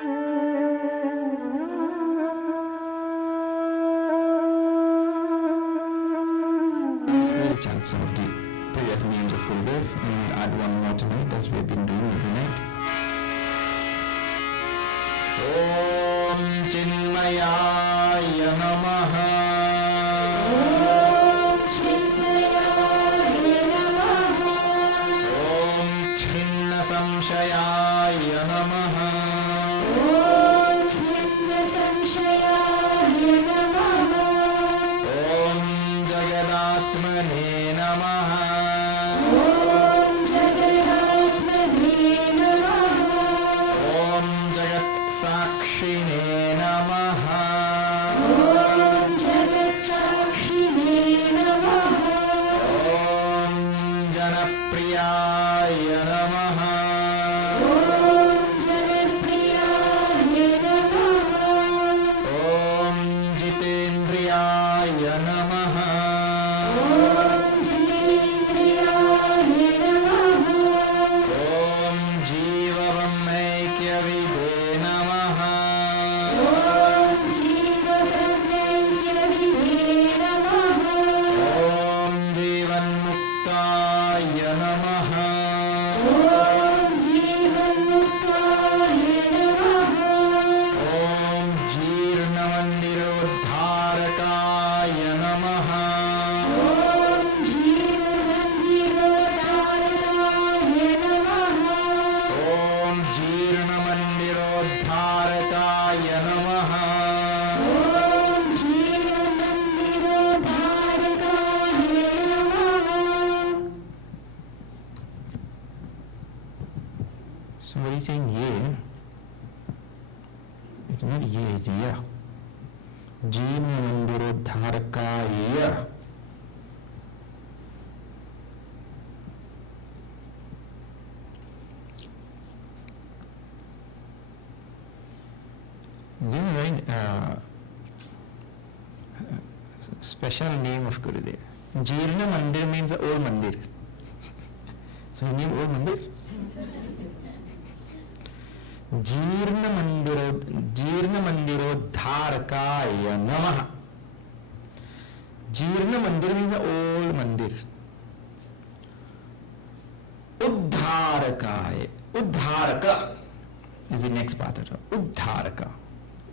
We'll chant some of the previous names of Gurudev and we'll add one more tonight as we've been doing every night. Om Chinmaya Namaha. Om Chinmaya Namaha. Om Chinna Samshaya Namaha. Om Chinna Samshaya Namaha. Om Jagatmane Namaha. Om Jagatmane Namaha. Om Jagat Sakshine Namaha. Om Jagat Sakshine Namaha. Om Janapriyaya Namaha. Om Janapriyaya Namaha. Om Jitendriyaya Namaha. Om Jitendriyaya Namaha. Om Jiva Brahmaikya Vide Namaha. Om Jiva Brahmaikya Vide Namaha. Om Jivan Muktaya Namaha. Om Jivan Muktaya Namaha. Om Jirnamandirodharakaya Namaha. Om Jirnamandirodharakaya Namaha. Om Jirnamandirodharakaya Namaha. Om Jirnamandirodharakaya Namaha. Somebody saying yeah. It's not yeah, it's yeah. Jirnamandirodharakaya. This is a very special name of Gurudev. Jirna Mandir means the old Mandir. So he named old Mandir. Jirna Mandirodharakaya Namaha. Jirna Mandir means the old Mandir. Uddharaka is the next part of it. Uddharaka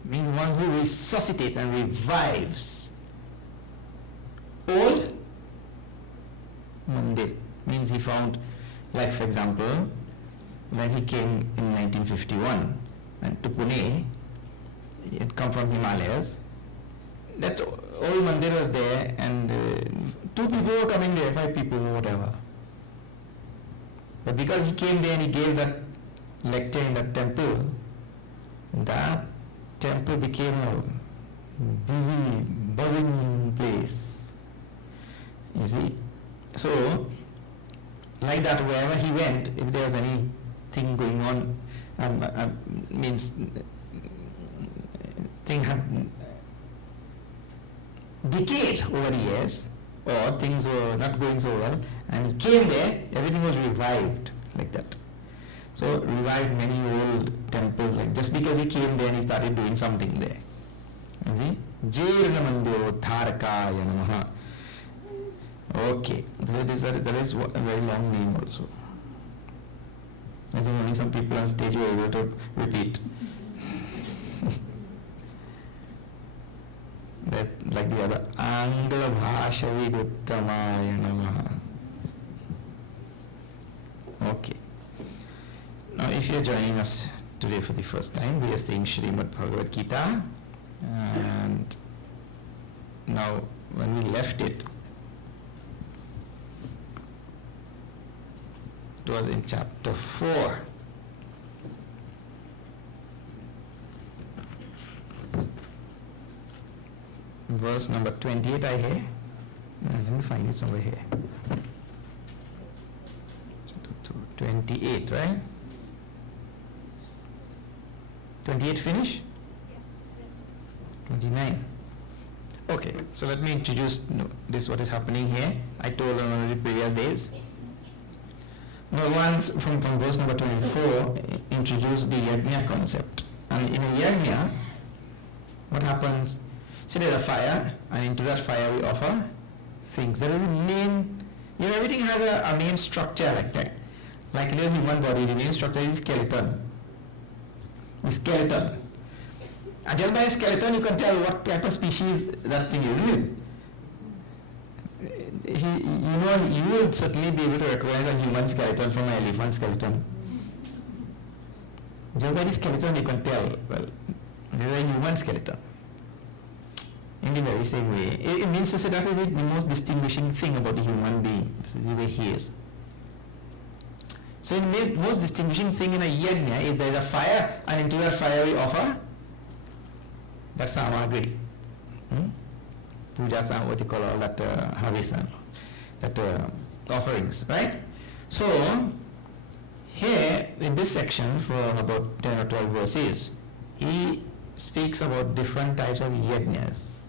means one who resuscitates and revives. Old Mandir means he found, like for example, when he came in 1951 and to Pune, he had come from Himalayas. That old Mandir was there and 2 people were coming there, 5 people or whatever. But because he came there and he gave that lecture in that temple became a busy, buzzing place. You see? So, like that, wherever he went, if there was anything going on, means thing had decayed over the years, or things were not going so well, and he came there, everything was revived like that. So revived many old temples, like just because he came there and he started doing something there. You see? Jirna Mandirodharakaya Namaha. Okay, that is a very long name also. I think only some people on stage were able to repeat. That, like the other, Angla Bhasha Viguttamaya Namaha. Okay. Now, if you are joining us today for the first time, we are saying Srimad Bhagavad Gita, and now when we left it, it was in chapter 4. Verse number 28 I hear. Let me find it somewhere here. 28, right? 28 finish? 29. Okay, so let me introduce this, what is happening here. I told on one of the previous days. Now once from verse number 24 introduced the yajna concept, And in a yajna, what happens? See, there's a fire, and into that fire we offer things. There is a main, everything has a main structure like that. Like in the human body, the main structure is skeleton. The skeleton. And just by a skeleton, you can tell what type of species that thing is, isn't it? You would certainly be able to recognize a human skeleton from an elephant skeleton. Just by the skeleton, you can tell, well, this is a human skeleton. In the very same way. It means to say that is the most distinguishing thing about the human being. This is the way he is. So the most distinguishing thing in a yajna is there is a fire, and into that fire we offer that samagri. Puja sam, what you call all that havisan, that offerings, right? So here in this section for about 10 or 12 verses, he speaks about different types of yajnas.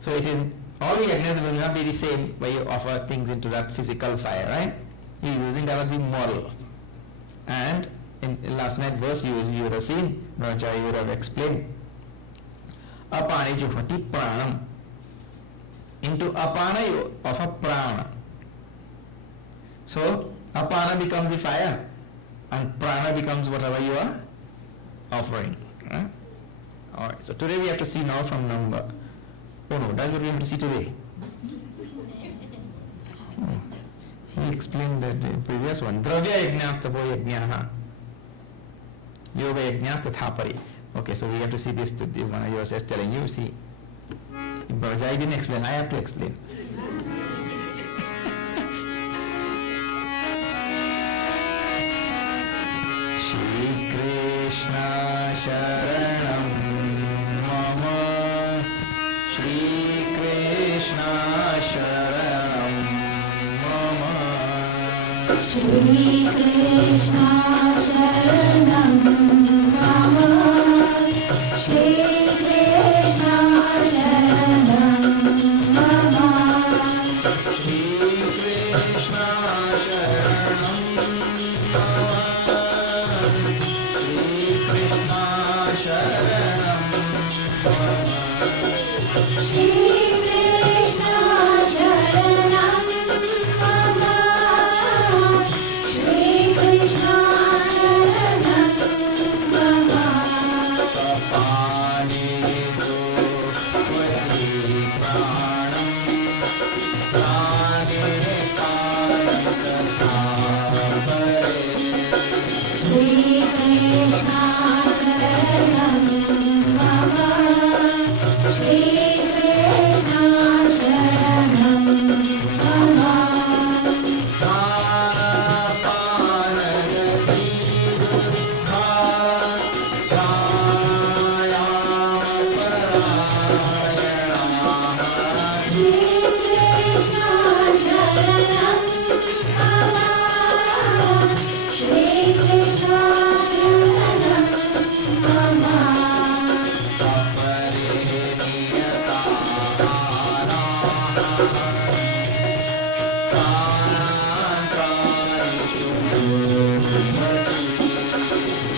So it is, all the yajnas will not be the same where you offer things into that physical fire, right? He is using that as the model. And in last night verse you would have seen, Brahmacharya would have explained, apane juhati pranam. Into apana you offer prana. So apana becomes the fire, and prana becomes whatever you are offering. Right? Alright, so today we have to see now from number. Oh no, that's what we have to see today. He explained that the previous one. Dravya yajnastapo yajnaha. Yoga yajnastathapari. Okay, so we have to see this to the one of yours is telling you, see. Brahmacharya didn't explain, I have to explain. Shri Krishna Sharanam Mama. Shri Krishna Sharanam Mama. Shri Krishna Sharanam Mama. Shri Krishna Sharanam Mama. Shri Krishna Sharanam Mama. Shri Krishna Sharanam Mama. Shri Krishna Sharanam Mama. Shri Krishna Sharanam Mama. Tapani Dupati Pranam Prane Parakatapare. Shri Krishna Sharanam Mama. Shri Krishna Sharanam Mama. Parapanagati Buddha Prayamaparayana. Shri Krishna Sharanam Mama. Shri Krishna Sharanam Mama. Tapare niyatahara. Pranatarishu Mati.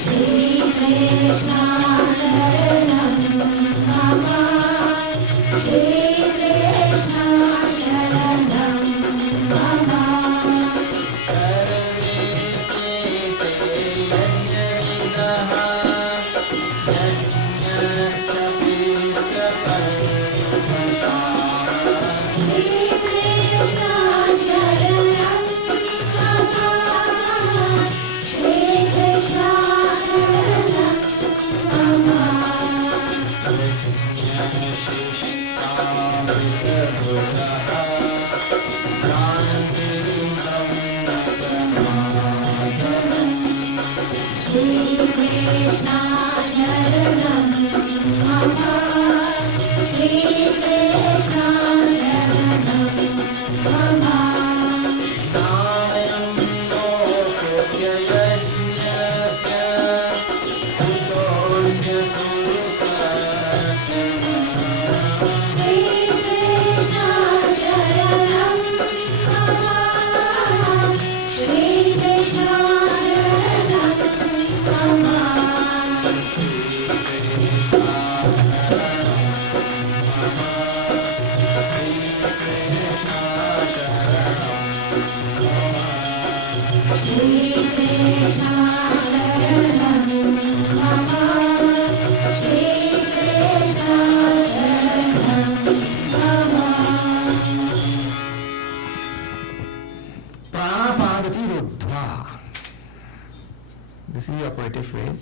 Shri Krishna Sharanam Mama. Shri Krishna Sharanam Mama. Shri Krishna Sharanam Mama. Shri Krishna Sharanam Mama. Shri Krishna Sharanam Mama. Shri Krishna Sharanam Mama. Shri Krishna Sharanam Mama. Shri Krishna Sharanam Mama.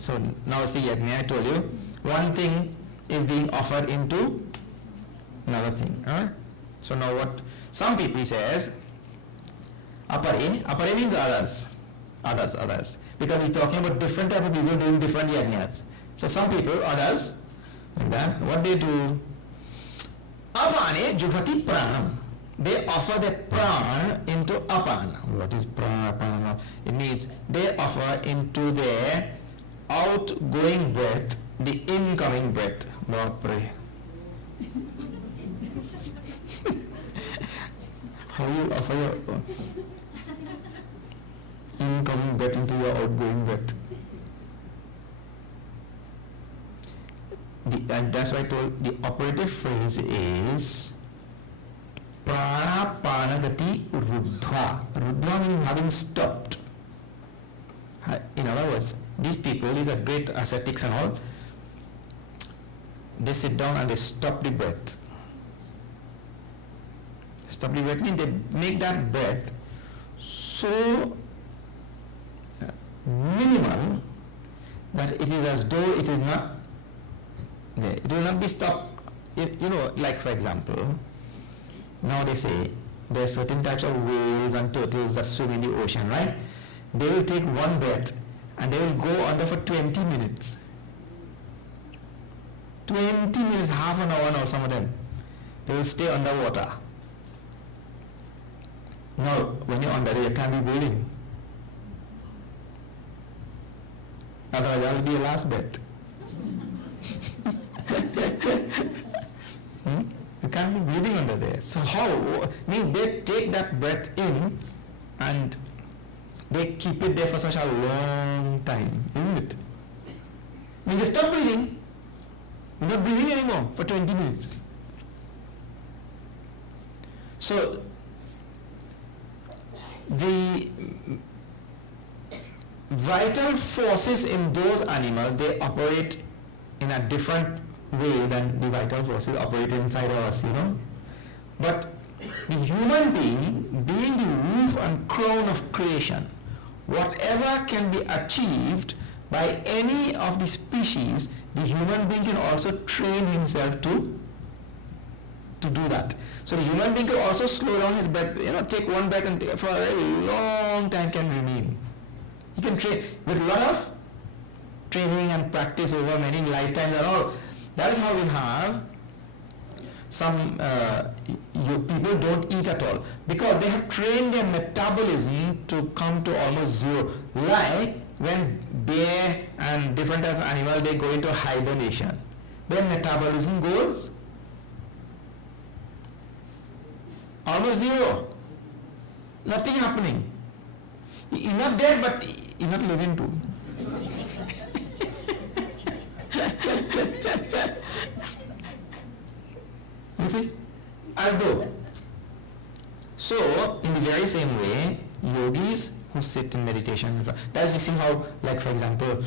So now see, Yajna, I told you, one thing is being offered into another thing. Huh? So now what some people says, apare means others, because he's talking about different type of people doing different yajnas. So some people, others, like that, what they do, apane jughati pranam. They offer their prana into apana. What is prana? It means they offer into their outgoing breath the incoming breath. Bapre. How you offer your incoming breath into your outgoing breath? And that's why I told the operative phrase is prana panagati ruddha. Ruddha means having stopped. In other words, these people, these are great ascetics and all, they sit down and they stop the breath. Stop the breath means they make that breath so minimal that it is as though it is not there. It will not be stopped. You know, like for example, now they say there are certain types of whales and turtles that swim in the ocean, right? They will take one breath and they will go under for 20 minutes. 20 minutes, half an hour now, some of them. They will stay underwater. Now, when you're under there, you can't be breathing. Otherwise, that will be your last breath. You can't be breathing under there. So how? Means they take that breath in and they keep it there for such a long time, isn't it? Means they stop breathing. You're not breathing anymore for 20 minutes. So the vital forces in those animals, they operate in a different way than the vital forces operate inside of us, you know. But the human being the roof and crown of creation, whatever can be achieved by any of the species, the human being can also train himself to do that. So the human being can also slow down his breath, you know, take one breath and for a very long time can remain. He can train with a lot of training and practice over many lifetimes and all. That is how we have some people don't eat at all because they have trained their metabolism to come to almost zero. Like when bear and different types of animals, they go into hibernation, their metabolism goes almost zero. Nothing happening. He's not dead, but he's not living too. You see? As though. So, in the very same way, yogis who sit in meditation, that's you see how, like for example,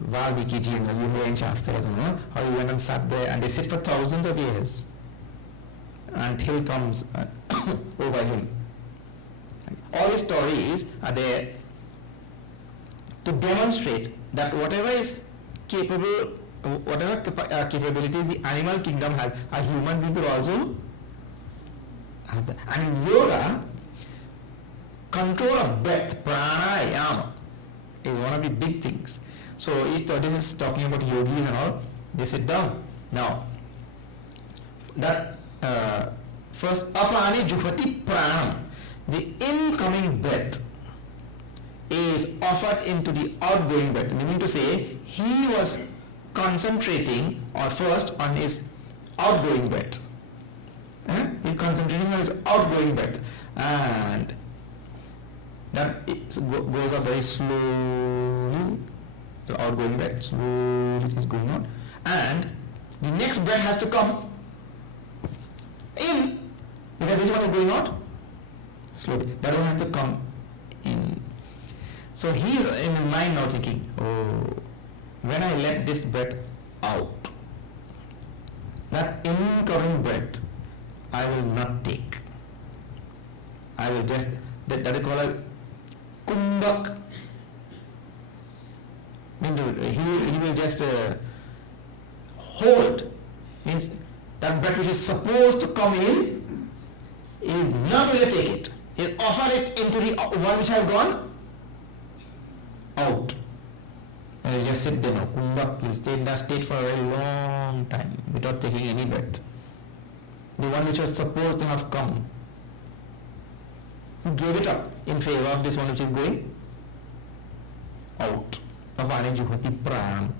Valmiki ji, you know in Shastras, you know, how he went and sat there and they sit for thousands of years until comes over him. All the stories are there to demonstrate that whatever is capable, whatever capabilities the animal kingdom has, a human being could also have that. And in yoga, control of breath, pranayama, is one of the big things. So this is talking about yogis and all. They sit down. Now, that first, apani juhvati pranam, the incoming breath is offered into the outgoing breath. Meaning to say, he was concentrating first on his outgoing breath. He's concentrating on his outgoing breath, and that goes up very slowly. The outgoing breath slowly is going on, and the next breath has to come in, because this one is going out slowly. That one has to come in. So he is in his mind now thinking, oh, when I let this breath out, that incoming breath I will not take. I will just, that is called a kumbhak. He will just hold. Means that breath which is supposed to come in, he is not going to take it. He will offer it into the one which has gone out. And he just sit there now. Kumbhak, he'll stay in that state for a very long time without taking any breath. The one which was supposed to have come, he gave it up in favor of this one which is going out. Bhagwan Juhati Pran.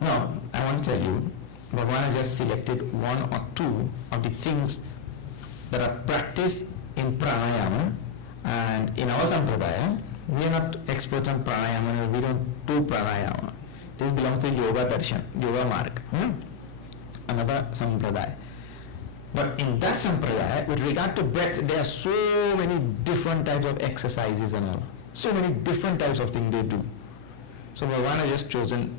Now, I want to tell you, Bhagwan has just selected one or two of the things that are practiced in pranayama, and in our sampradaya, we are not experts on pranayama, we don't do pranayama. This belongs to yoga darshan, yoga marg, another sampradaya. But in that sampradaya, with regard to breath, there are so many different types of exercises and all. So many different types of things they do. So Bhagavan has just chosen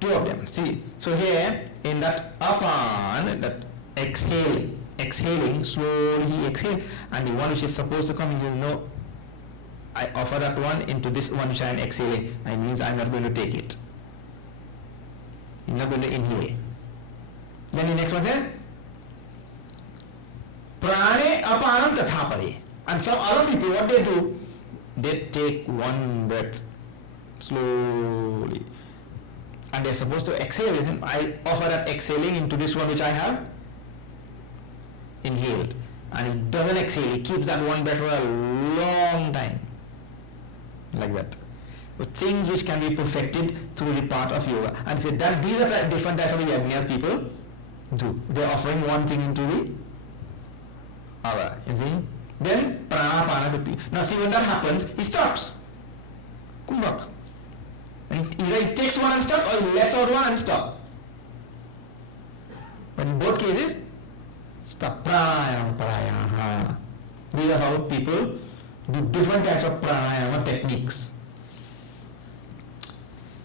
two of them. See, so here in that apan, that exhaling, slowly he exhales, and the one which is supposed to come, he says, no, I offer that one into this one which I am exhaling. It means I am not going to take it. You are not going to inhale. Then the next one says, Prane apanam tatha pare. And some other people, what they do, they take one breath slowly. And they are supposed to exhale. Listen, I offer that exhaling into this one which I have inhaled. And he doesn't exhale. He keeps that one breath for a long time. Like that. But things which can be perfected through the part of yoga. And say that these are different types of yajnas people do. They are offering one thing into the other. You see? Then prana. Now see, when that happens, he stops. Kumbhak. And either he takes one and stops, or he lets out one and stops. But in both cases, stop. Pranayama. These are how people do different types of pranayama techniques.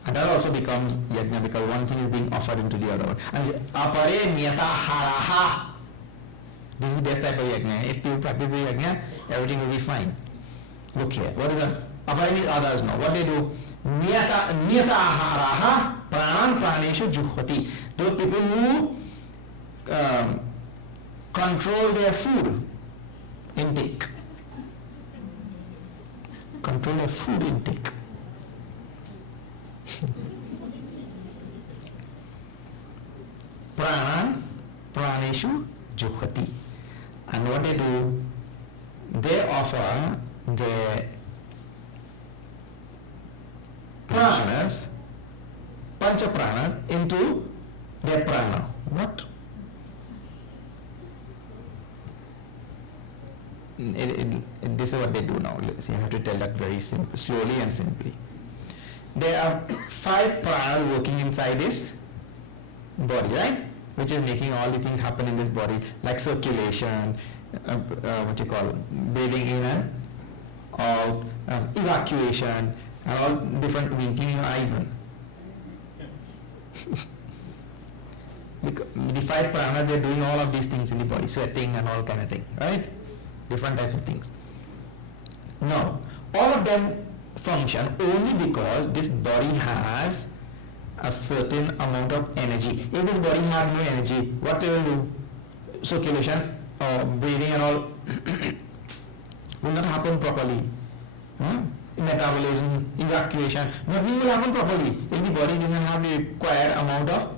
And that also becomes yajna, because one thing is being offered into the other one. And apare niyata haraha. This is the best type of yajna. If people practice the yajna, everything will be fine. Look here. What is that? Apare means others now. What they do? Niyata aharaha pranan praneshu juhvati. Those people who control their food intake. Control their food intake. Pranan praneshu juhvati. And what they do, they offer their pranas, pancha pranas, into their prana. What? This is what they do now. You have to tell that very simply, slowly and simply. There are 5 pranas working inside this body, right? Which is making all these things happen in this body, like circulation, breathing in and out, evacuation, and all different, winking your eye even. The 5 prana, they are doing all of these things in the body, sweating and all kind of thing, right? Different types of things. Now, all of them function only because this body has a certain amount of energy. If this body had no energy, what they will do? Circulation or breathing and all will not happen properly. Metabolism, evacuation, nothing will happen properly if the body does not have the required amount of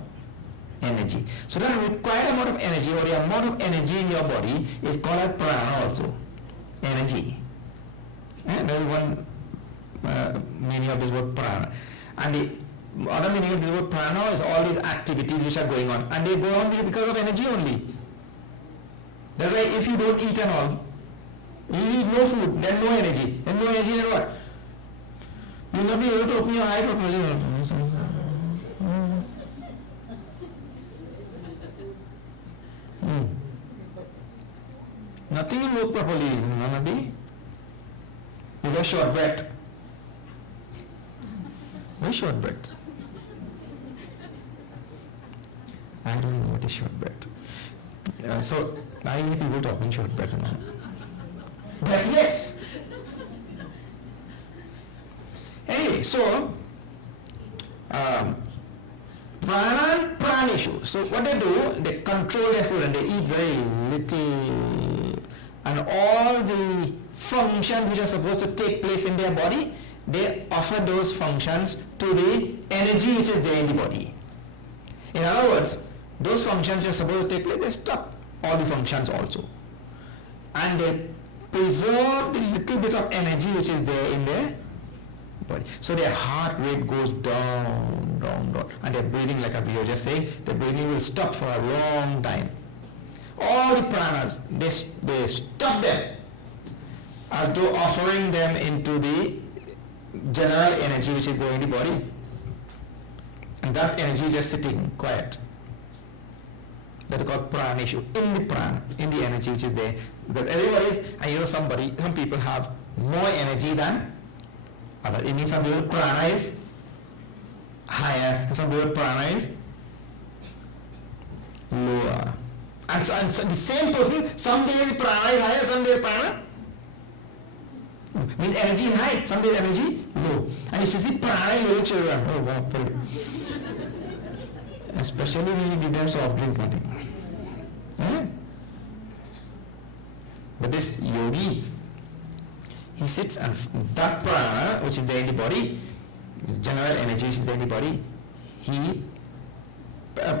energy. So that required amount of energy, or the amount of energy in your body, is called as prana also. Energy. There is one meaning of this word prana. And the other meaning of this word prana is all these activities which are going on. And they go on because of energy only. That's why if you don't eat and all, you eat no food, then no energy. Then no energy, then what? You will not be able to open your eye properly. Nothing will work properly, Namabi. You got short breath. Why short breath? I don't know what is short breath. So I hear people talking short breath and all. Breathless. Anyway, so prana and pranishu. So what they do, they control their food and they eat very little, and all the functions which are supposed to take place in their body, they offer those functions to the energy which is there in the body. In other words, those functions which are supposed to take place, they stop all the functions also, and they preserve the little bit of energy which is there in their body. So their heart rate goes down, down, down, and their breathing, like we were just saying, the breathing will stop for a long time. All the pranas, they stop them as though offering them into the general energy which is there in the body, and that energy just sitting quiet. That is called pranishu, in the prana, in the energy which is there. Because everybody is, some people have more energy than other. It means some people prana is higher, some people prana is lower. And so the same person, some days prana is higher, some days prana means energy is high, some days energy low. And you see prana in little children, oh wow, especially when you give them soft drink, I think. But this yogi, he sits and that prana which is there in the body, general energy which is there in the body, he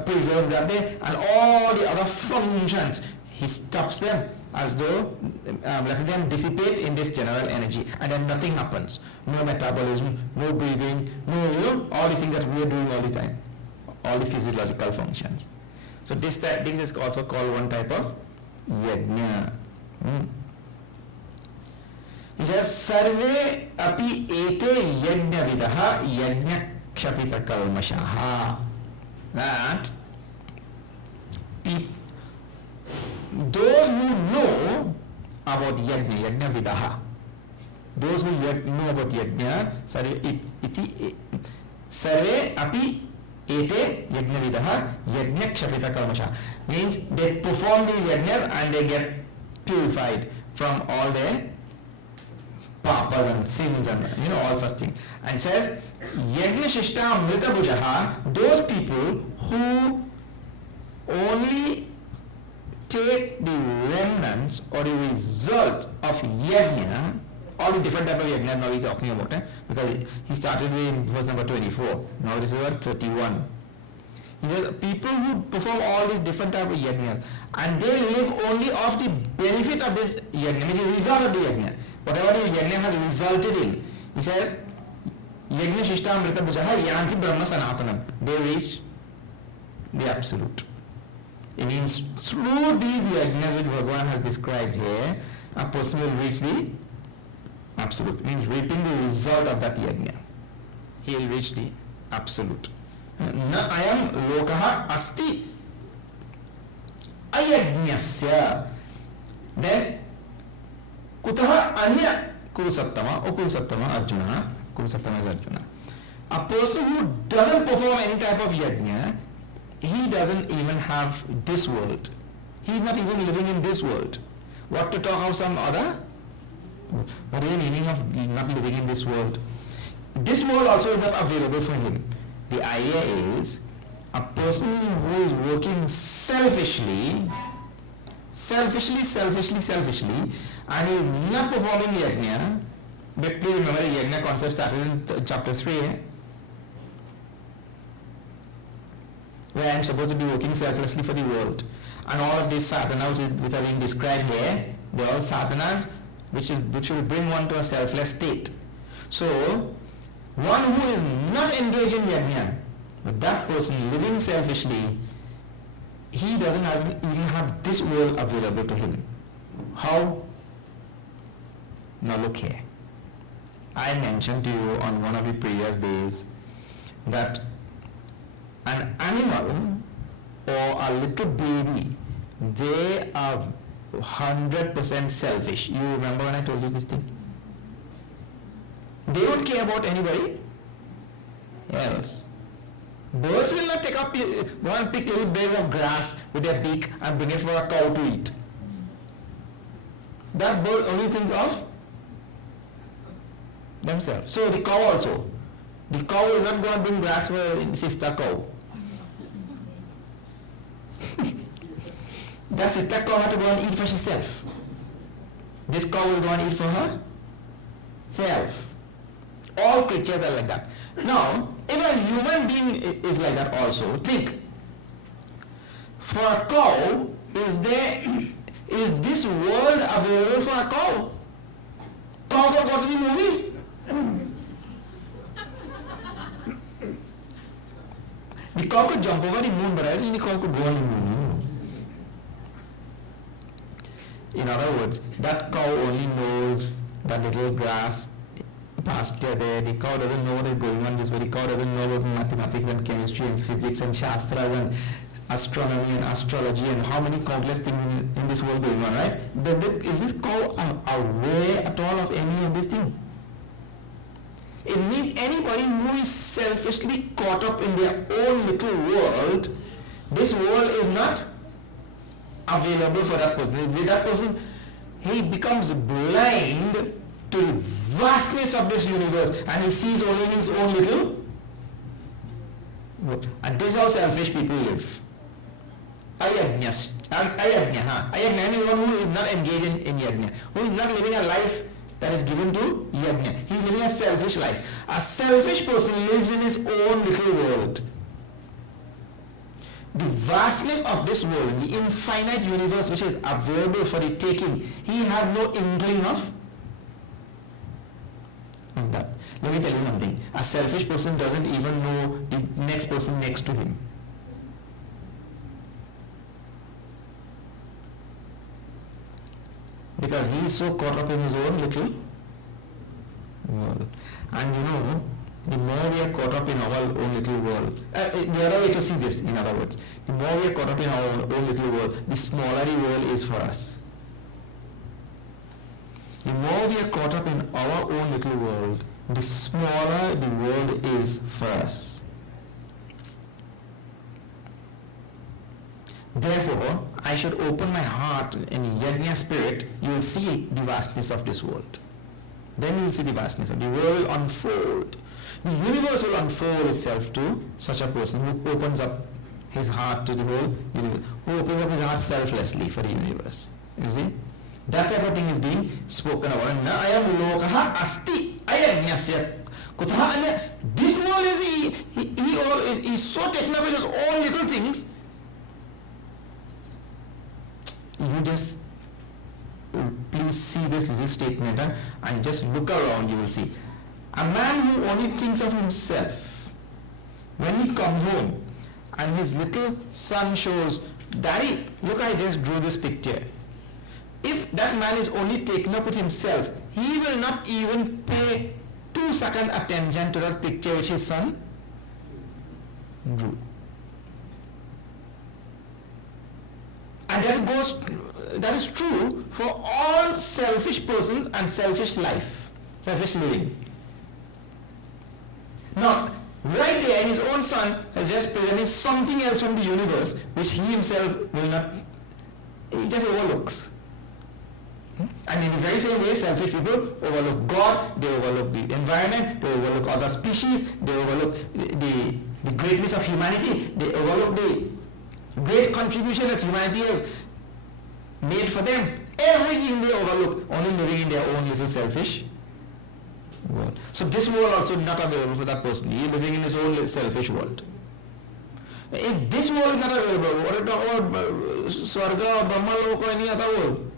preserves that there, and all the other functions, he stops them as though letting them dissipate in this general energy, and then nothing happens. No metabolism, no breathing, no all the things that we are doing all the time, all the physiological functions. So this is also called one type of yajna. He says, Sarve api ete yajna vidaha yajna kshapita kalmashaha. That those who know about yajna vidaha, those who know about yajna, sarve api ete yajna vidaha yajna kshapita kalmashaha, means they perform the yajnas and they get purified from all their papas and sins and all such things. And says yajna shishta amrita bhujaha, those people who only take the remnants or the result of yajna, all the different type of yajna now we're talking about, because he started in verse number 24, now this is verse 31. He says people who perform all these different type of yajna and they live only off the benefit of this yajna, means the result of the yajna, whatever the yajna has resulted in. He says yajna shishta amrita bhujaha yanti brahma sanatanam, they reach the absolute. It means through these yajnas which Bhagavan has described here, a person will reach the absolute. It means reaping the result of that yajna, he will reach the absolute. Na ayam lokaha asti ayajnasya. Then kutaha anya kurusattama, or kurusattama Arjuna. Kurusattama is Arjuna. A person who doesn't perform any type of yajna, he doesn't even have this world. He is not even living in this world. What to talk of some other? What is the meaning of not living in this world? This world also is not available for him. The idea is a person who is working selfishly, and is not performing yajna. But please remember the yajna concept started in chapter 3, where I am supposed to be working selflessly for the world. And all of these sadhanas which are being described here, they are all sadhanas which will bring one to a selfless state. So, one who is not engaged in yajna, but that person living selfishly, he doesn't even have this world available to him. How? Now look here. I mentioned to you on one of the previous days that an animal or a little baby, they are 100% selfish. You remember when I told you this thing? They don't care about anybody else. Birds will not take up, go and pick little blades of grass with their beak and bring it for a cow to eat. That bird only thinks of themselves. So the cow also. The cow will not go and bring grass for its sister cow. That sister cow had to go and eat for herself. This cow will go and eat for her self. All creatures are like that. Now, if a human being is like that also, think. For a cow, is this world available for a cow? Cow don't want to be moving. The cow could jump over the moon, but I think the cow could go on the moon. In other words, that cow only knows that little grass pasture there. The cow doesn't know what is going on this way. The cow doesn't know about mathematics and chemistry and physics and shastras and astronomy and astrology and how many countless things in this world going on, right? Is this cow aware at all of any of these things? It means anybody who is selfishly caught up in their own little world, this world is not available for that person. With that person, he becomes blind to the vastness of this universe and he sees only his own little world. And this is how selfish people live. Ayajna is anyone who is not engaged in yajna, who is not living a life that is given to yajna. He is living a selfish life. A selfish person lives in his own little world. The vastness of this world, the infinite universe which is available for the taking, he has no inkling of that. Let me tell you something. A selfish person doesn't even know the next person next to him. Because he is so caught up in his own little world. And you know, the more we are caught up in our own little world, the other way to see this, in other words, the more we are caught up in our own little world, the smaller the world is for us. The more we are caught up in our own little world, the smaller the world is for us. Therefore, I should open my heart in yajna spirit, you will see the vastness of this world. Then you will see the vastness of the world will unfold. The universe will unfold itself to such a person who opens up his heart to the whole universe, who opens up his heart selflessly for the universe. You see? That type of thing is being spoken about. Na ayam lokaha asti ayam nyasya kutaha. This world is so taken up with his own little things. You just please see this little statement and just look around, you will see. A man who only thinks of himself, when he comes home and his little son shows, Daddy, look, I just drew this picture. If that man is only taken up with himself, he will not even pay 2-second attention to that picture which his son drew. And that is true for all selfish persons and selfish life, selfish living. Now, right there, his own son has just presented something else from the universe which he himself will not, he just overlooks. And in the very same way, selfish people overlook God, they overlook the environment, they overlook other species, they overlook the greatness of humanity, they overlook the great contribution that humanity has made for them. Everything they overlook, only living in their own little selfish world. So this world also not available for that person. He is living in his own selfish world. If this world is not available, what about Swarga, Brahma, or any other world?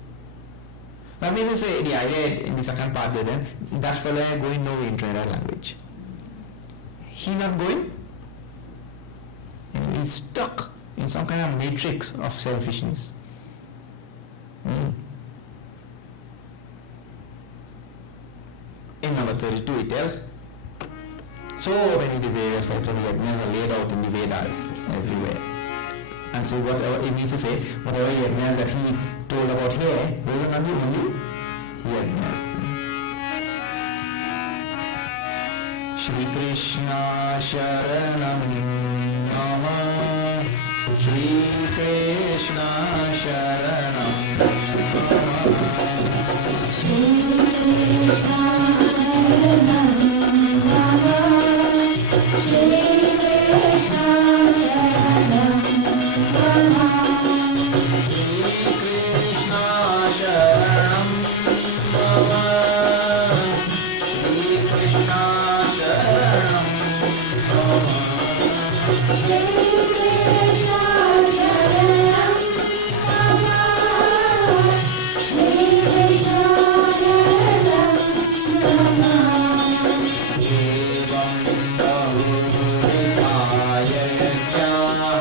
That means to say, the idea in the second part there, that fellow is going nowhere in Trinidad language. He not going? He's stuck in some kind of matrix of selfishness. In number 32 it tells, so many the various types of yajnas are laid out in the Vedas everywhere. And so whatever it means to say, whatever yajnas that he told about here, those are not the only yajnas. Shri Krishna Sharanam Nama, Shri Krishna Sharanam Shri Krishna Sharanam Nama Shri Krishna Sharanam Mama Shri Krishna Sharanam Mama Evam bahuvitaya yajnaha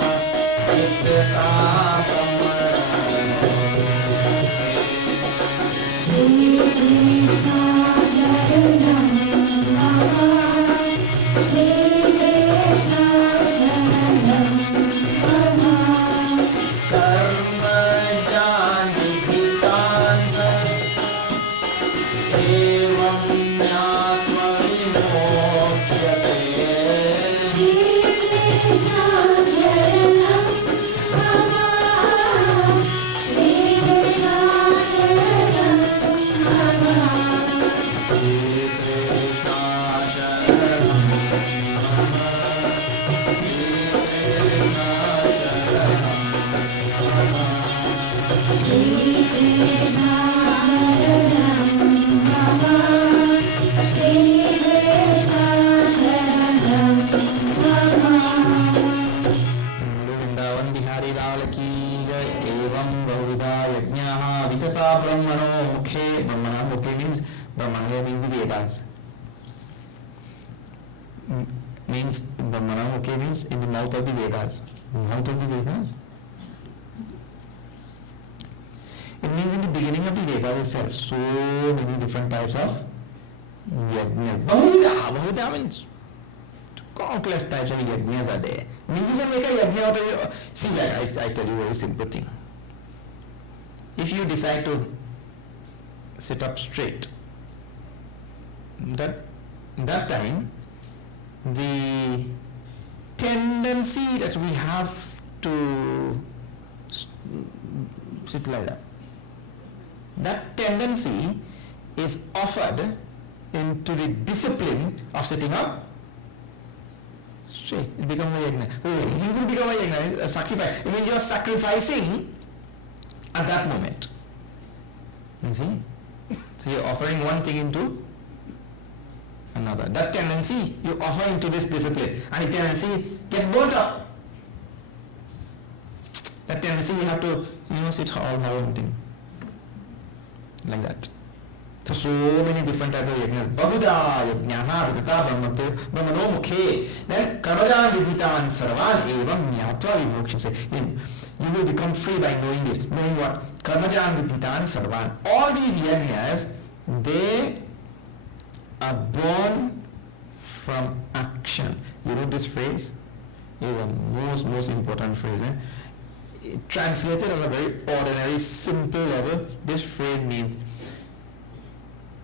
Shri Krishna Sharanam Mama Shri Krishna Sharanam Mama karma jani bhitana evam jnatva vimokhyate Shri Krishna Sharanam Mama Shri Krishna Sharanam Mama Shri Krishna Sharanam Mama Shri Krishna Sharanam Mama Vrindavan Bihari Lal ki jai. Evam bahuvida yajnaha vitata brahmano mukhe. Brahmana mukhe means Brahmana here means the Vedas. Means Brahmana mukhe means in the mouth of the Vedas. Mouth of the Vedas? It means in the beginning of the Vedas itself. So many different types of yajna. Bahuvida means countless types of yajnas are there. I mean, you can make a yajna out of your... See, like I tell you a very simple thing. If you decide to sit up straight, that time, the tendency that we have to sit like that tendency is offered into the discipline of sitting up straight. It becomes a yajna. So anything will become a yajna, a sacrifice. It means you are sacrificing at that moment. You see? So you are offering one thing into another. That tendency you offer into this discipline, and the tendency gets burnt up. That tendency you have to, sit all thing. Like that. So many different types of yajnas. Bahuda yajnaha vidata brahmano mukhe. Then karmajan vidhitan sarvan evam jnatva vimokshase. You will become free by knowing this. Knowing what? Karmajan vidhitan sarvan. All these yajnas, they are born from action. You know this phrase? It is the most important phrase. Translated on a very ordinary, simple level, this phrase means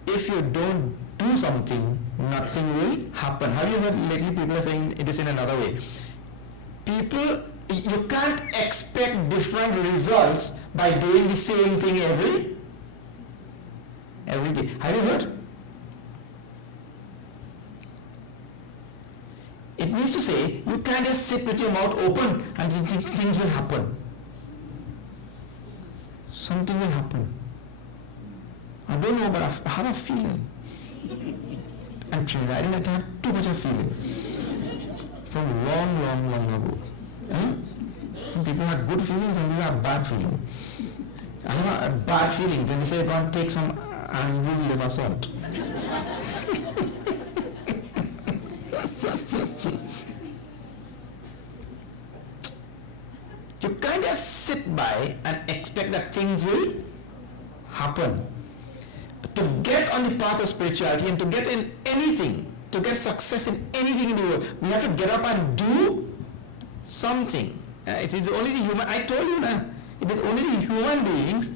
if you don't do something, nothing will happen. Have you heard lately people are saying it is in another way? You can't expect different results by doing the same thing every day. Have you heard? It means to say you can't just sit with your mouth open and things will happen. Something will happen. I don't know, but I have a feeling. And Trinidad, I have too much of feeling. From long ago. Some people have good feelings, some people have bad feelings. I have a bad feeling when they say, go and take some angry liver salt. You can't just sit by and expect that things will happen. To get on the path of spirituality and to get in anything, to get success in anything in the world, we have to get up and do something. It is only the human, I told you now, it is only the human beings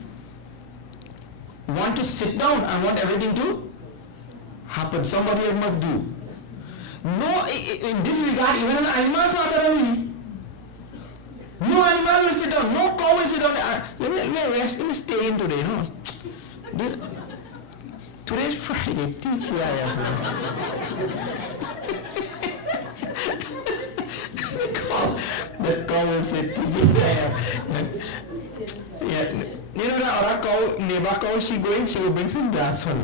want to sit down and want everything to happen. Somebody else must do. No, in this regard, even an animal no animal will sit down, no cow will sit down. Let me rest, let me stay in today. No. Today is Friday, teach here. The cow will say, teach here. Yeah. You know that other cow, neighbor cow, she will bring some grass for me.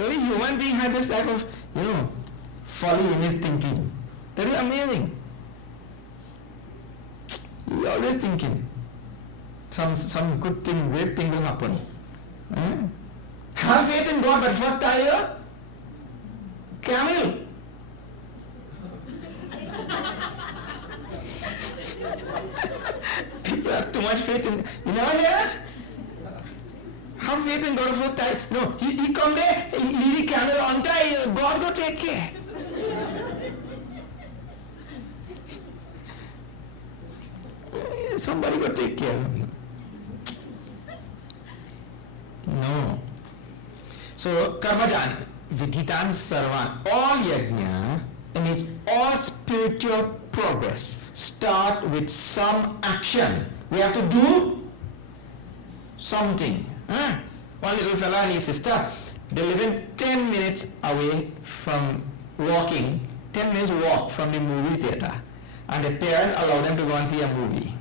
Only human being had this type of, folly in his thinking. That is amazing. He is always thinking. Some good thing, great thing will happen. Have faith in God, but first tire camel. People have too much faith in. You never hear that? Have faith in God first tire. No, he come there, he leave the camel on time. God go take care. Somebody go take care of him. No. So, karmajan, vidhitan sarvan, all yajna, means all spiritual progress start with some action. We have to do something. One little fella and his sister, they live in 10 minutes away from walking, 10 minutes walk from the movie theater. And the parents allow them to go and see a movie.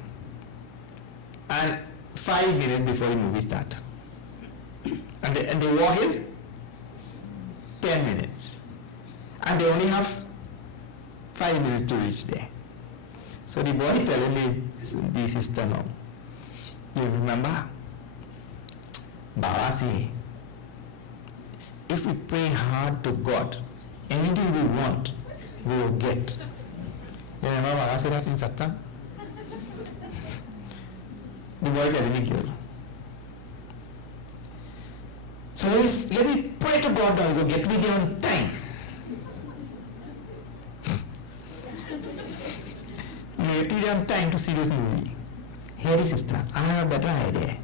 And 5 minutes before the movie starts. And the walk is 10 minutes. And they only have 5 minutes to reach there. So the boy telling the sister now, you remember, Baba say, if we pray hard to God, anything we want, we will get. You remember Baba said that in Satsang? The boy telling the girl. So let me pray to God that we will get me there on time. We get me there on time to see this movie. Here, sister, I have a better idea.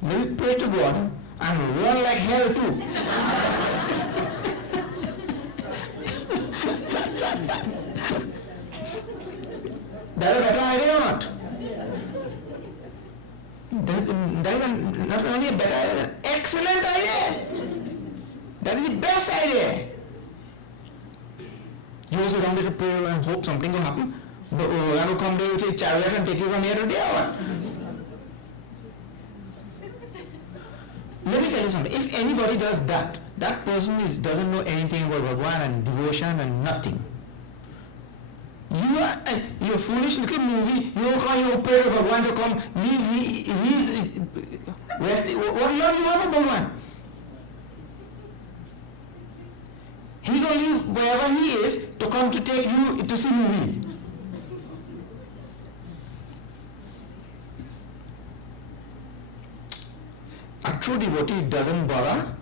Let me pray to God and run like hell too. That is a better idea or not? That is not only a better idea, an excellent idea. That is the best idea. You also don't need to pray and hope something will happen. But we're going to come there with a chariot and take you from here to there or what? Let me tell you something. If anybody does that, that person doesn't know anything about Bhagwan and devotion and nothing. You are a foolish little movie. You pray to Bhagwan to come. What love you have for Bhagwan? He will leave wherever he is to come to take you to see movie. A true devotee doesn't bother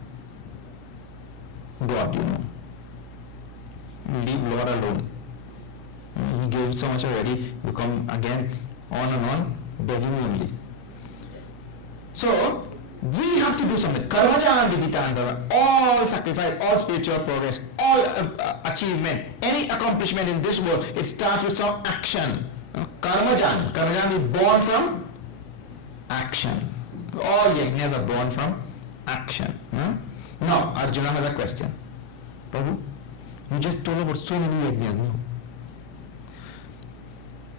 God, you know. Leave Lord alone. He gave so much already, you come again on and on, begging only. So, we have to do something. Karmajan vidhitan, all sacrifice, all spiritual progress, all achievement, any accomplishment in this world, it starts with some action. Karmajan is born from action. All yajnas are born from action. Now, Arjuna has a question. Prabhu, you just told about so many yajnas, no?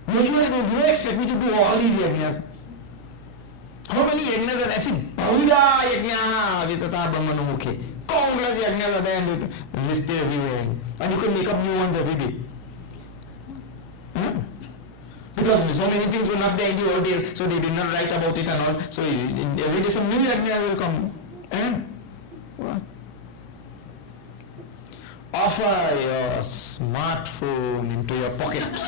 No, you expect me to do all these yajnas. How many yajnas are there? Bahudha yajna vitata brahmanamukhe. Countless yajnas are there and listed everywhere. And you can make up new ones every day. Because so many things were not there in the old days, so they did not write about it and all. So every day some new yajna will come. What? Offer your smartphone into your pocket.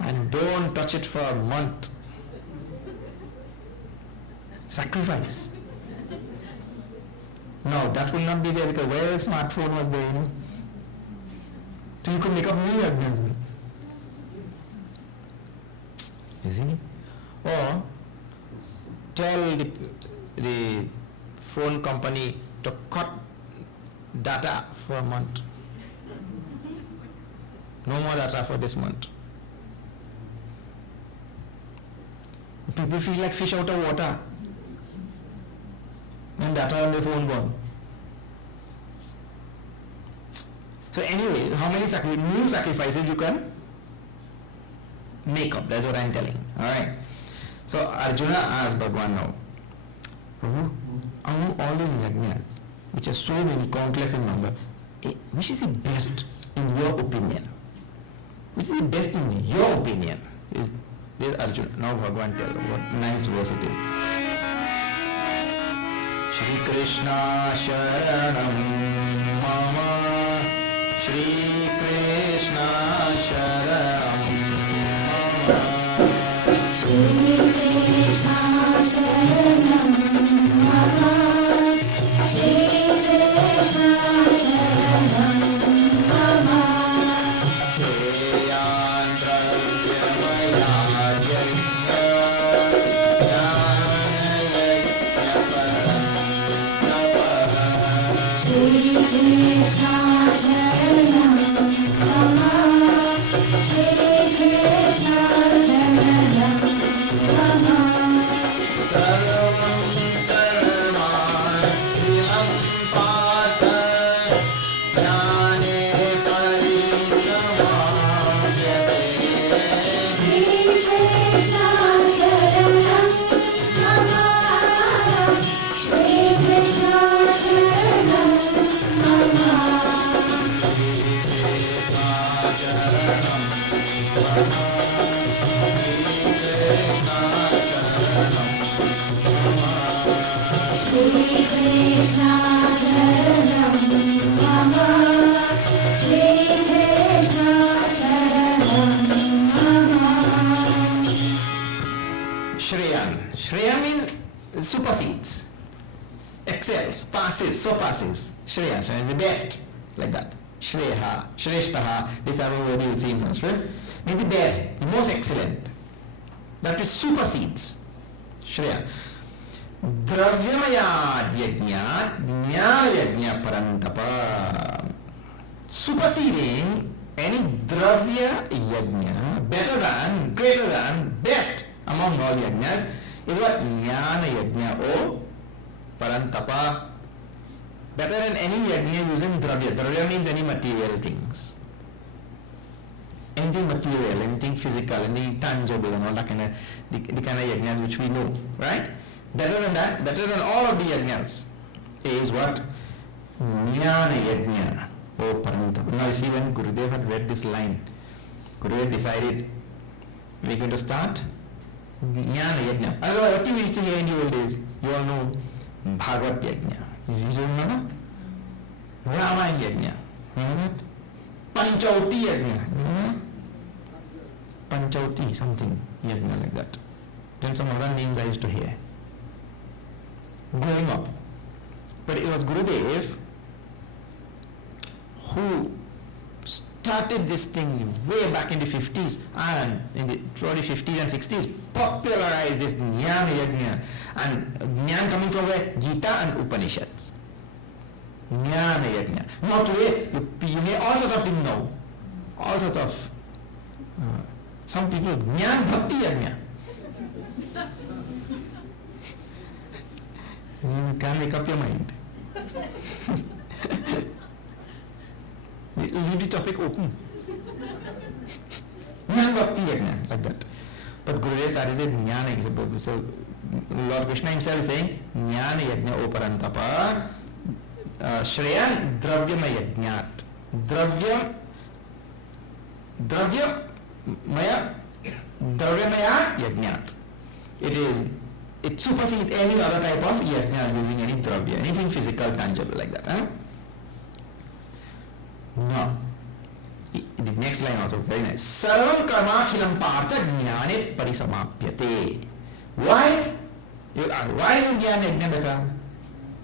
And don't touch it for a month. Sacrifice. No, that will not be there because where the smartphone was there, you know? So you could make up new yajnas. You see? Or tell the phone company to cut data for a month. No more data for this month. People feel like fish out of water when data on their phone gone. So anyway, how many new sacrifices you can make up? That's what I'm telling. Alright. So Arjuna asked Bhagwan now, Prabhu, among all these yajnas, which are so many, countless in number, which is the best in your opinion? Which is the best in your opinion? Is Arjuna. Now Bhagavan tell what nice verse it is. Shri Krishna Sharanam Mama, Shri Krishna Sharanam Mama, Shri Krishna Sharanam Mama, Shri Krishna Sharanam Mama. Shreya means supersedes, excels, passes, surpasses. Shreya, so the best, like that. Shreya, Shreshtaha, this type of word you will see in Sanskrit. Means the best, the most excellent. That is supersedes. Shreya. Dravyamaya yajna, jnana yajna parantapa. Superseding any dravya yajna, better than, greater than, best among all yajnas is what? Jnana yajna, or parantapa. Better than any yajna using dravya. Dravya means any material things. Anything material, anything physical, anything tangible and all that kind of, the kind of yajnas which we know, right? Better than that, better than all of the yajnas is what? Jnana yajna, or parantapa. Now you see, when Gurudev had read this line, Gurudev decided we're going to start Jnana Yajna. Otherwise, what you used to hear in the old days, you all know Bhagavad Yajna. You remember? Ramayana Yajna. Remember that? Panchauti Yajna. Remember? Panchauti, something Yajna like that. Then some other names I used to hear growing up. But it was Gurudev who started this thing way back in the 50s, and in the early 50s and 60s popularized this Jnana Yajna, and Jnana coming from where? Gita and Upanishads. Jnana Yajna. Not today, you hear all sorts of things now. All sorts of some people, Jnana Bhakti Yajna. You can't make up your mind. Leave the topic open. Jnana Bhakti Yajna, like that. But Gurudev started it Jnana. So Lord Krishna himself is saying Jnana Yajna O Parantapa Shreyan Dravyama Yajnat. Dravyamaya Yajnat. It supersedes any other type of yajna using any dravya, anything physical, tangible like that. Now, the next line also very nice. Sarvam karmakhilam partha jnane parisamapyate. Why? You ask, why is jnana yajna better?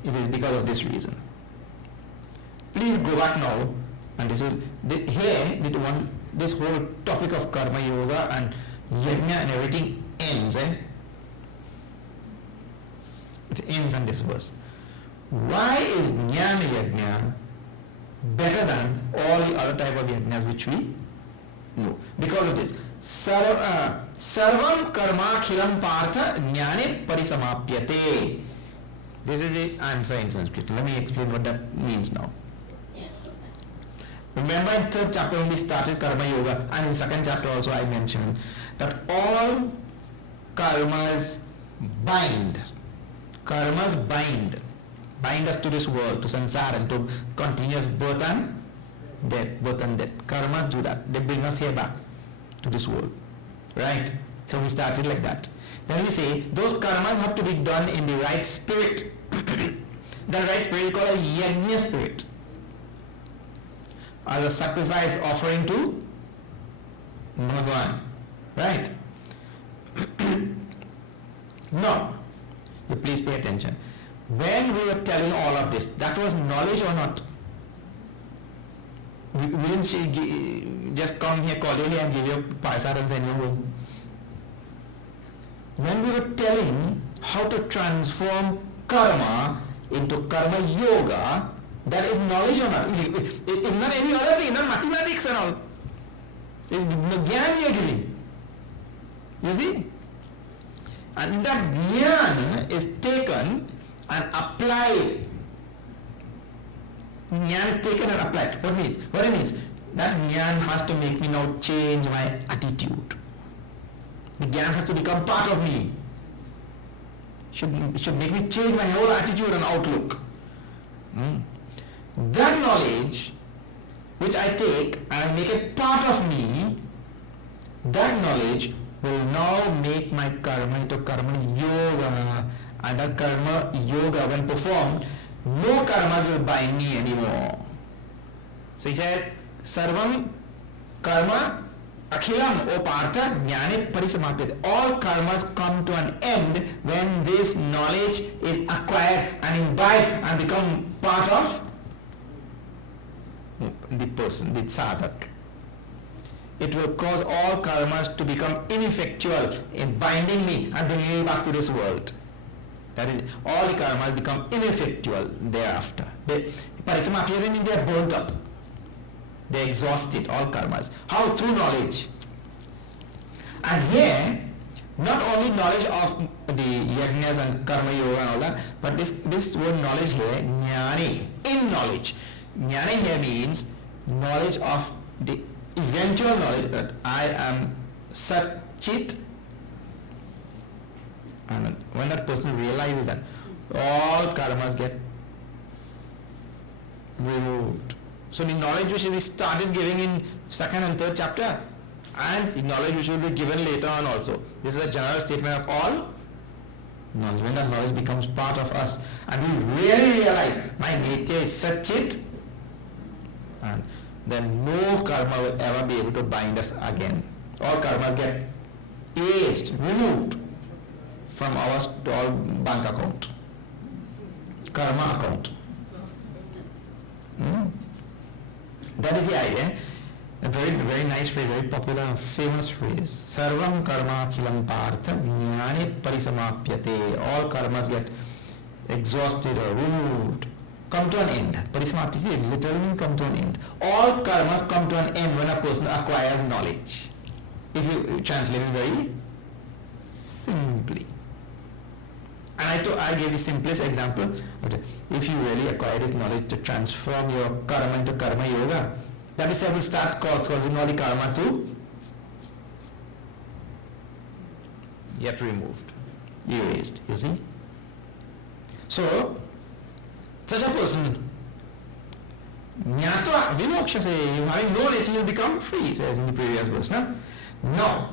It is because of this reason. Please go back now, and this whole topic of karma yoga and yajna and everything ends. It ends on this verse. Why is jnana yajna better than all the other type of yajnas which we know? Because of this. Sarvam karma khilam partha jnane parisamapyate. This is the answer in Sanskrit. Let me explain what that means now. Remember, in 3rd chapter when we started karma yoga, and in 2nd chapter also I mentioned that all karmas bind. Karmas bind. bind us to this world, to samsara, and to continuous birth and death, birth and death. Karmas do that. They bring us here back to this world. Right? So we started like that. Then we say those karmas have to be done in the right spirit. The right spirit is called a yajna spirit, as a sacrifice offering to Bhagwan. Right? Now, you please pay attention. When we were telling all of this, that was knowledge or not? We didn't just come here, call you here and give you paisa and send you home. When we were telling how to transform karma into karma yoga, that is knowledge or not? It's not any other thing, not mathematics and all. It's jnana we are giving. You see? And that jnana is taken and applied. Jnana is taken and applied. What it means? That jnana has to make me now change my attitude. The jnana has to become part of me. Should make me change my whole attitude and outlook. That knowledge, which I take and make it part of me, that knowledge will now make my karma into karma yoga. And that karma yoga, when performed, no karmas will bind me anymore. So he said, Sarvam karma akhilam o partha jnane parisamapyate. All karmas come to an end when this knowledge is acquired and imbibed and become part of the person, the sadhak. It will cause all karmas to become ineffectual in binding me and bringing me back to this world. That is, all the karmas become ineffectual thereafter. Parisamapyate means they are burnt up. They exhausted, all karmas. How? Through knowledge. And here, not only knowledge of the yajnas and karma yoga and all that, but this word knowledge here, jnani, in knowledge. Jnani here means knowledge of the eventual knowledge that I am Sat Chit. And when that person realizes that, all karmas get removed. So the knowledge which we started giving in second and third chapter, and the knowledge which will be given later on also. This is a general statement of all knowledge. When that knowledge becomes part of us, and we really realize my nature is Sat Chit, and then no karma will ever be able to bind us again. All karmas get erased, removed from our bank account, karma account. That is the idea. A very, very nice phrase, very popular and famous phrase. Sarvam karma akhilam partha jnane parisamapyate. All karmas get exhausted or removed, come to an end. Parisamapyate literally means come to an end. All karmas come to an end when a person acquires knowledge. If you translate it very simply. And I gave the simplest example. If you really acquire this knowledge to transform your karma into karma yoga, that is, I will start causing all the karma to get removed, erased, you see. So, such a person, jnatva vimoksha, say, you having known it, you will become free, says in the previous verse. No? Now,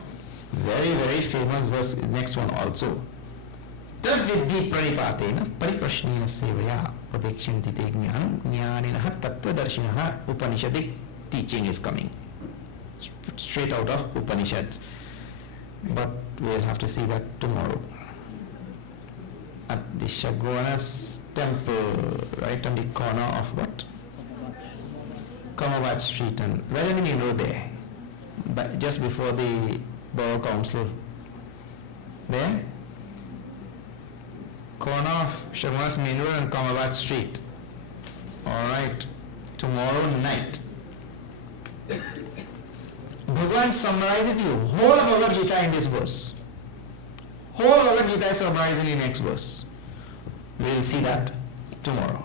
very, very famous verse, next one also. Tadvidhi pranipatena pariprashneya sevaya pradekshyanti te jnanam jnanenah tattvadarshinaha. Upanishadic teaching is coming straight out of Upanishads, but we'll have to see that tomorrow at the Shagwana's temple, right on the corner of what? Kamabat Street, and right in the main road there, but just before the Borough Council there, corner of Shagwana's main road and Kamabat Street. Alright, tomorrow night. Bhagavan summarizes the whole of Bhagavad Gita in this verse. Whole Bhagavad Gita is summarized in the next verse. We will see that tomorrow.